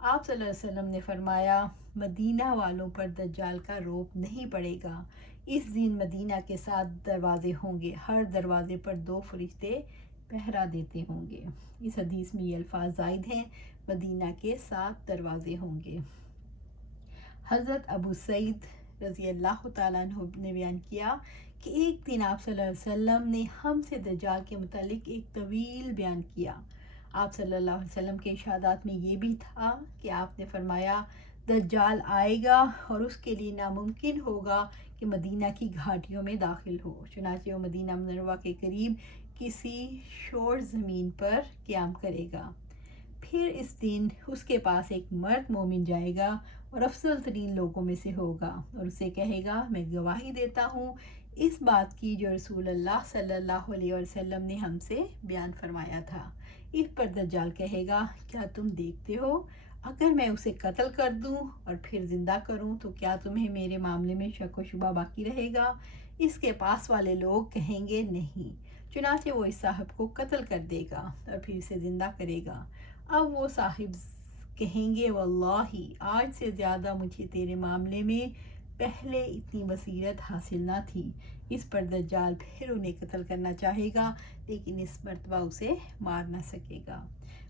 آپ صلی اللہ علیہ وسلم نے فرمایا مدینہ والوں پر دجال کا روب نہیں پڑے گا۔ اس دن مدینہ کے 7 دروازے ہوں گے، ہر دروازے پر 2 فرشتے پہرا دیتے ہوں گے۔ اس حدیث میں یہ الفاظ زائد ہیں، مدینہ کے 7 دروازے ہوں گے۔ حضرت ابو سعید رضی اللہ تعالیٰ عنہ نے بیان کیا کہ ایک دن آپ صلی اللہ علیہ وسلم نے ہم سے دجال کے متعلق ایک طویل بیان کیا۔ آپ صلی اللہ علیہ وسلم کے ارشادات میں یہ بھی تھا کہ آپ نے فرمایا دجال آئے گا اور اس کے لیے ناممکن ہوگا کہ مدینہ کی گھاٹیوں میں داخل ہو، چنانچہ وہ مدینہ منورہ کے قریب کسی شور زمین پر قیام کرے گا۔ پھر اس دن اس کے پاس ایک مرد مومن جائے گا اور افضل ترین لوگوں میں سے ہوگا اور اسے کہے گا میں گواہی دیتا ہوں اس بات کی جو رسول اللہ صلی اللہ علیہ وسلم نے ہم سے بیان فرمایا تھا۔ اس پر دجال کہے گا کیا تم دیکھتے ہو اگر میں اسے قتل کر دوں اور پھر زندہ کروں تو کیا تمہیں میرے معاملے میں شک و شبہ باقی رہے گا؟ اس کے پاس والے لوگ کہیں گے نہیں، چنانچہ وہ اس صاحب کو قتل کر دے گا اور پھر اسے زندہ کرے گا۔ اب وہ صاحب کہیں گے واللہ آج سے زیادہ مجھے تیرے معاملے میں پہلے اتنی بصیرت حاصل نہ تھی۔ اس پر دجال پھر انہیں قتل کرنا چاہے گا لیکن اس مرتبہ اسے مار نہ سکے گا۔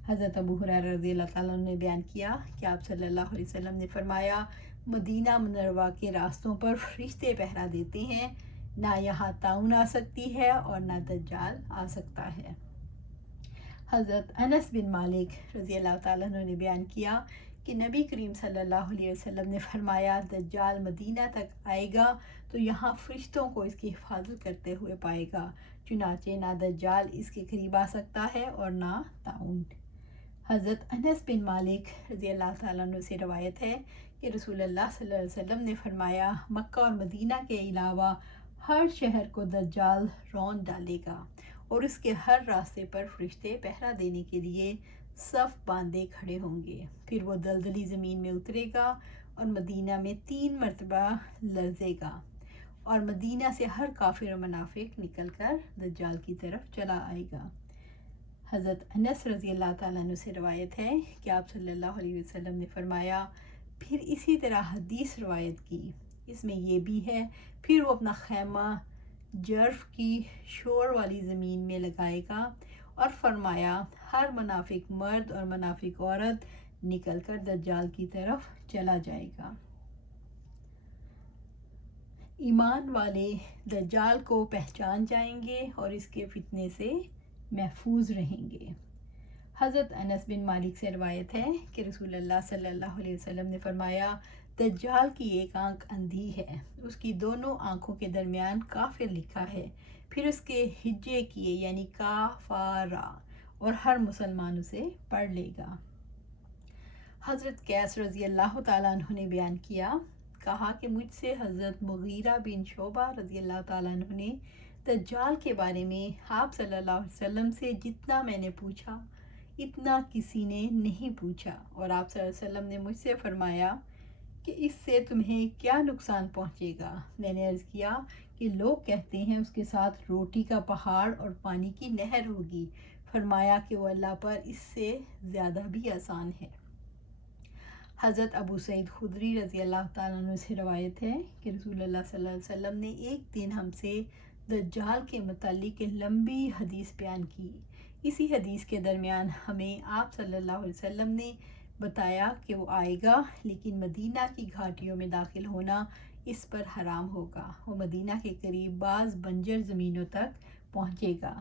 حضرت ابو ہریرہ رضی اللہ تعالیٰ عنہ نے بیان کیا کہ آپ صلی اللہ علیہ وسلم نے فرمایا مدینہ منورہ کے راستوں پر فرشتے پہرا دیتے ہیں، نہ یہاں طاعون آ سکتی ہے اور نہ دجال آ سکتا ہے۔ حضرت انس بن مالک رضی اللہ تعالیٰ عنہ نے بیان کیا کہ نبی کریم صلی اللہ علیہ وسلم نے فرمایا دجال مدینہ تک آئے گا تو یہاں فرشتوں کو اس کی حفاظت کرتے ہوئے پائے گا، چنانچہ نہ دجال اس کے قریب آ سکتا ہے اور نہ طاعون۔ حضرت انس بن مالک رضی اللہ تعالیٰ عنہ سے روایت ہے کہ رسول اللہ صلی اللہ علیہ وسلم نے فرمایا مکہ اور مدینہ کے علاوہ ہر شہر کو دجال رون ڈالے گا اور اس کے ہر راستے پر فرشتے پہرا دینے کے لیے صف باندھے کھڑے ہوں گے۔ پھر وہ دلدلی زمین میں اترے گا اور مدینہ میں 3 مرتبہ لرزے گا اور مدینہ سے ہر کافر و منافق نکل کر دجال کی طرف چلا آئے گا۔ حضرت انس رضی اللہ تعالیٰ عنہ سے روایت ہے کہ آپ صلی اللہ علیہ وسلم نے فرمایا پھر اسی طرح حدیث روایت کی، اس میں یہ بھی ہے پھر وہ اپنا خیمہ جرف کی شور والی زمین میں لگائے گا اور فرمایا ہر منافق مرد اور منافق عورت نکل کر دجال کی طرف چلا جائے گا۔ ایمان والے دجال کو پہچان جائیں گے اور اس کے فتنے سے محفوظ رہیں گے۔ حضرت انس بن مالک سے روایت ہے کہ رسول اللہ صلی اللہ علیہ وسلم نے فرمایا دجال کی ایک آنکھ اندھی ہے، اس کی دونوں آنکھوں کے درمیان کافر لکھا ہے، پھر اس کے ہجے کیے یعنی کافارا اور ہر مسلمان اسے پڑھ لے گا۔ حضرت قیس رضی اللہ تعالیٰ عنہ نے بیان کیا، کہا کہ مجھ سے حضرت مغیرہ بن شعبہ رضی اللہ تعالیٰ عنہ نے دجال کے بارے میں آپ صلی اللہ علیہ وسلم سے جتنا میں نے پوچھا اتنا کسی نے نہیں پوچھا، اور آپ صلی اللہ علیہ وسلم نے مجھ سے فرمایا کہ اس سے تمہیں کیا نقصان پہنچے گا؟ میں نے عرض کیا کہ لوگ کہتے ہیں اس کے ساتھ روٹی کا پہاڑ اور پانی کی نہر ہوگی، فرمایا کہ وہ اللہ پر اس سے زیادہ بھی آسان ہے۔ حضرت ابو سعید خدری رضی اللہ تعالیٰ عنہ سے روایت ہے کہ رسول اللہ صلی اللہ علیہ وسلم نے ایک دن ہم سے دجال کے متعلق لمبی حدیث بیان کی۔ اسی حدیث کے درمیان ہمیں آپ صلی اللہ علیہ وسلم نے بتایا کہ وہ آئے گا لیکن مدینہ کی گھاٹیوں میں داخل ہونا اس پر حرام ہوگا، وہ مدینہ کے قریب بعض بنجر زمینوں تک پہنچے گا،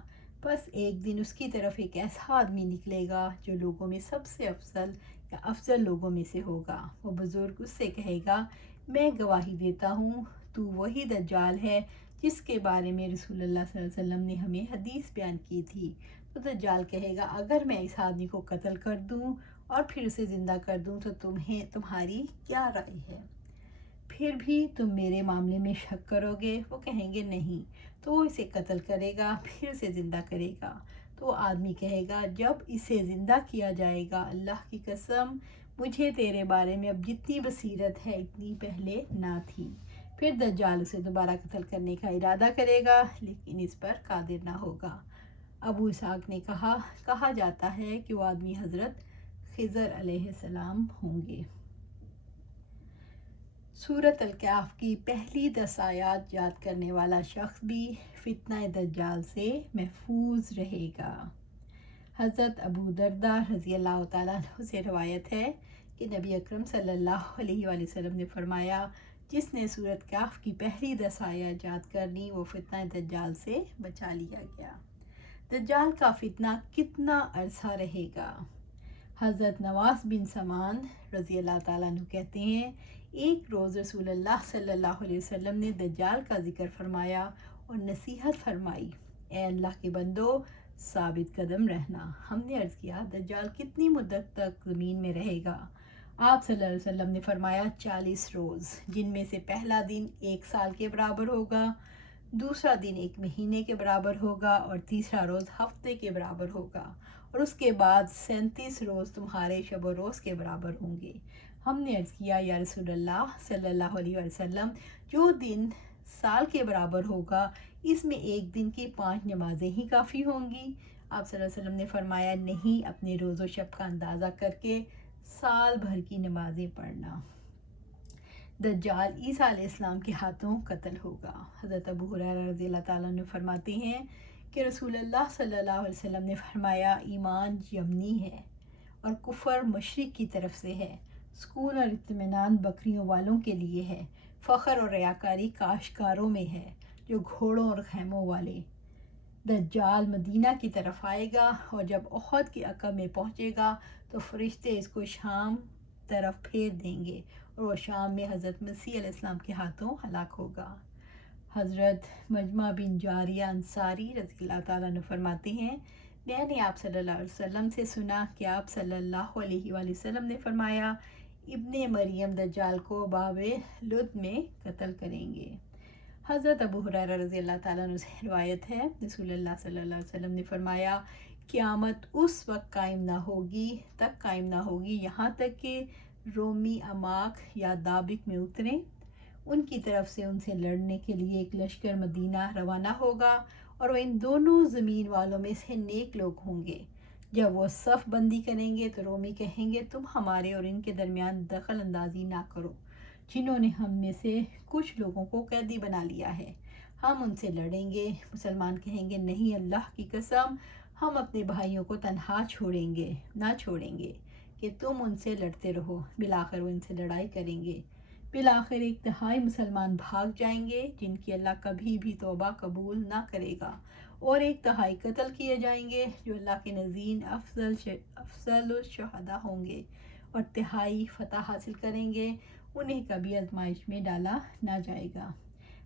بس ایک دن اس کی طرف ایک ایسا آدمی نکلے گا جو لوگوں میں سب سے افضل لوگوں میں سے ہوگا، وہ بزرگ اس سے کہے گا میں گواہی دیتا ہوں تو وہی دجال ہے جس کے بارے میں رسول اللہ صلی اللہ علیہ وسلم نے ہمیں حدیث بیان کی تھی۔ تو دجال کہے گا اگر میں اس آدمی کو قتل کر دوں اور پھر اسے زندہ کر دوں تو تمہاری کیا رائے ہے؟ پھر بھی تم میرے معاملے میں شک کرو گے؟ وہ کہیں گے نہیں، تو وہ اسے قتل کرے گا پھر اسے زندہ کرے گا، تو وہ آدمی کہے گا جب اسے زندہ کیا جائے گا اللہ کی قسم مجھے تیرے بارے میں اب جتنی بصیرت ہے اتنی پہلے نہ تھی۔ پھر دجال اسے دوبارہ قتل کرنے کا ارادہ کرے گا لیکن اس پر قادر نہ ہوگا۔ ابو اسحاق نے کہا جاتا ہے کہ وہ آدمی حضرت خضر علیہ السلام ہوں گے۔ سورۃ الکہف کی پہلی 10 آیات یاد کرنے والا شخص بھی فتنہ دجال سے محفوظ رہے گا۔ حضرت ابو درداء رضی اللہ تعالیٰ عنہ سے روایت ہے کہ نبی اکرم صلی اللہ علیہ وآلہ وسلم نے فرمایا، جس نے سورۃ کہف کی پہلی 10 آیات یاد کر لی وہ فتنہ دجال سے بچا لیا گیا۔ دجال کا فتنہ کتنا عرصہ رہے گا؟ حضرت نواس بن سمان رضی اللہ تعالیٰ عنہ کہتے ہیں، ایک روز رسول اللہ صلی اللہ علیہ وسلم نے دجال کا ذکر فرمایا اور نصیحت فرمائی، اے اللہ کے بندو، ثابت قدم رہنا۔ ہم نے عرض کیا، دجال کتنی مدت تک زمین میں رہے گا؟ آپ صلی اللہ علیہ وسلم نے فرمایا 40 روز، جن میں سے پہلا دن 1 سال کے برابر ہوگا، دوسرا دن 1 مہینے کے برابر ہوگا اور تیسرا روز ہفتے کے برابر ہوگا، اور اس کے بعد 37 روز تمہارے شب و روز کے برابر ہوں گے۔ ہم نے عرض کیا، یا رسول اللہ صلی اللہ علیہ وسلم، جو دن سال کے برابر ہوگا اس میں ایک دن کی 5 نمازیں ہی کافی ہوں گی؟ آپ صلی اللہ علیہ وسلم نے فرمایا، نہیں، اپنے روز و شب کا اندازہ کر کے سال بھر کی نمازیں پڑھنا۔ دجال عیسیٰ علیہ السلام کے ہاتھوں قتل ہوگا۔ حضرت ابو ہریرہ رضی اللہ تعالیٰ عنہ فرماتے ہیں کہ رسول اللہ صلی اللہ علیہ وسلم نے فرمایا، ایمان یمنی ہے اور کفر مشرق کی طرف سے ہے، سکون اور اطمینان بکریوں والوں کے لیے ہے، فخر اور ریاکاری کاشتکاروں میں ہے جو گھوڑوں اور خیموں والے۔ دجال مدینہ کی طرف آئے گا اور جب احد کے عقب میں پہنچے گا تو فرشتے اس کو شام طرف پھیر دیں گے اور وہ شام میں حضرت مسیح علیہ السلام کے ہاتھوں ہلاک ہوگا۔ حضرت مجمع بن جاریہ انصاری رضی اللہ تعالیٰ عنہ فرماتے ہیں، میں نے آپ صلی اللہ علیہ وسلم سے سنا کہ آپ صلی اللہ علیہ وآلہ وسلم نے فرمایا، ابن مریم دجال کو باب لد میں قتل کریں گے۔ حضرت ابو ہریرہ رضی اللہ تعالیٰ عنہ سے روایت ہے، رسول اللہ صلی اللہ علیہ وسلم نے فرمایا، قیامت اس وقت قائم نہ ہوگی یہاں تک کہ رومی اماک یا دابق میں اتریں، ان کی طرف سے ان سے لڑنے کے لیے ایک لشکر مدینہ روانہ ہوگا اور وہ ان دونوں زمین والوں میں سے نیک لوگ ہوں گے۔ جب وہ صف بندی کریں گے تو رومی کہیں گے، تم ہمارے اور ان کے درمیان دخل اندازی نہ کرو، جنہوں نے ہم میں سے کچھ لوگوں کو قیدی بنا لیا ہے، ہم ان سے لڑیں گے۔ مسلمان کہیں گے، نہیں، اللہ کی قسم، ہم اپنے بھائیوں کو تنہا نہ چھوڑیں گے کہ تم ان سے لڑتے رہو۔ بالآخر وہ ان سے لڑائی کریں گے، بالآخر 1/3 مسلمان بھاگ جائیں گے جن کی اللہ کبھی بھی توبہ قبول نہ کرے گا، اور 1/3 قتل کیے جائیں گے جو اللہ کے نزدیک افضل الشہداء ہوں گے، اور 1/3 فتح حاصل کریں گے، انہیں کبھی آزمائش میں ڈالا نہ جائے گا۔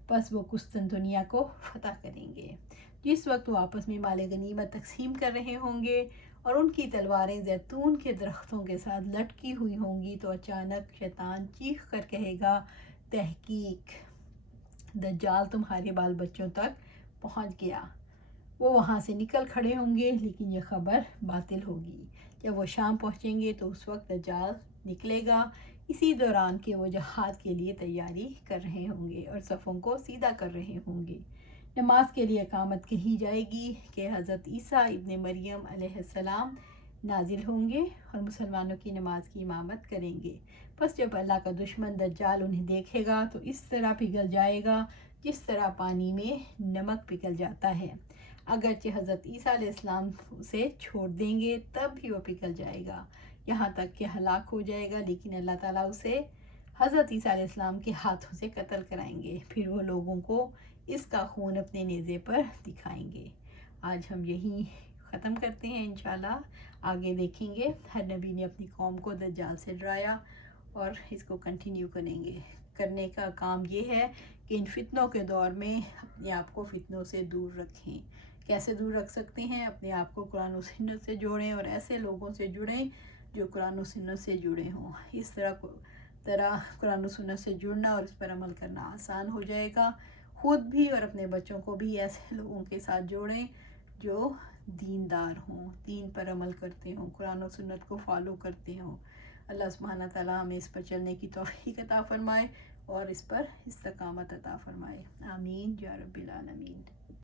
پس وہ قسطنطنیہ کو فتح کریں گے۔ جس وقت وہ آپس میں مال غنیمت تقسیم کر رہے ہوں گے اور ان کی تلواریں زیتون کے درختوں کے ساتھ لٹکی ہوئی ہوں گی، تو اچانک شیطان چیخ کر کہے گا، تحقیق دجال تمہارے بال بچوں تک پہنچ گیا۔ وہ وہاں سے نکل کھڑے ہوں گے، لیکن یہ خبر باطل ہوگی۔ جب وہ شام پہنچیں گے تو اس وقت دجال نکلے گا، اسی دوران کہ وہ جہاد کے لیے تیاری کر رہے ہوں گے اور صفوں کو سیدھا کر رہے ہوں گے۔ نماز کے لیے اقامت کہی جائے گی کہ حضرت عیسیٰ ابن مریم علیہ السلام نازل ہوں گے اور مسلمانوں کی نماز کی امامت کریں گے۔ پس جب اللہ کا دشمن دجال انہیں دیکھے گا تو اس طرح پگھل جائے گا جس طرح پانی میں نمک پگھل جاتا ہے۔ اگرچہ حضرت عیسیٰ علیہ السلام اسے چھوڑ دیں گے تب بھی وہ پگھل جائے گا، یہاں تک کہ ہلاک ہو جائے گا، لیکن اللہ تعالیٰ اسے حضرت عیسیٰ علیہ السلام کے ہاتھوں سے قتل کرائیں گے، پھر وہ لوگوں کو اس کا خون اپنے نیزے پر دکھائیں گے۔ آج ہم یہی ختم کرتے ہیں، انشاءاللہ آگے دیکھیں گے۔ ہر نبی نے اپنی قوم کو دجال سے ڈرایا اور اس کو کنٹینیو کرنے کا کام یہ ہے کہ ان فتنوں کے دور میں اپنے آپ کو فتنوں سے دور رکھیں۔ کیسے دور رکھ سکتے ہیں؟ اپنے آپ کو قرآن و سنت سے جوڑیں اور ایسے لوگوں سے جڑیں جو قرآن و سنت سے جڑے ہوں۔ اس طرح قرآن و سنت سے جڑنا اور اس پر عمل کرنا آسان ہو جائے گا۔ خود بھی اور اپنے بچوں کو بھی ایسے لوگوں کے ساتھ جوڑیں جو دیندار ہوں، دین پر عمل کرتے ہوں، قرآن و سنت کو فالو کرتے ہوں۔ اللہ سبحانہ تعالیٰ ہمیں اس پر چلنے کی توفیق عطا فرمائے اور اس پر استقامت عطا فرمائے۔ آمین یا رب العالمین۔